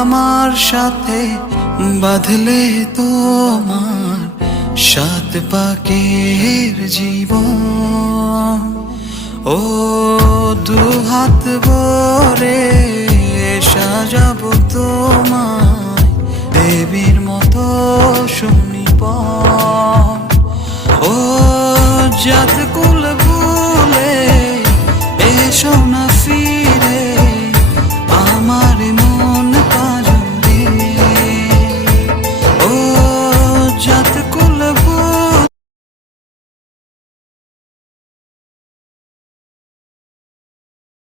আমার সাথে বাঁধলে তোমার সাত পাকের জীবন। ও দুহাত ভরে সাজাবো তোমায় দেবীর মতো সুনিপন। ও যত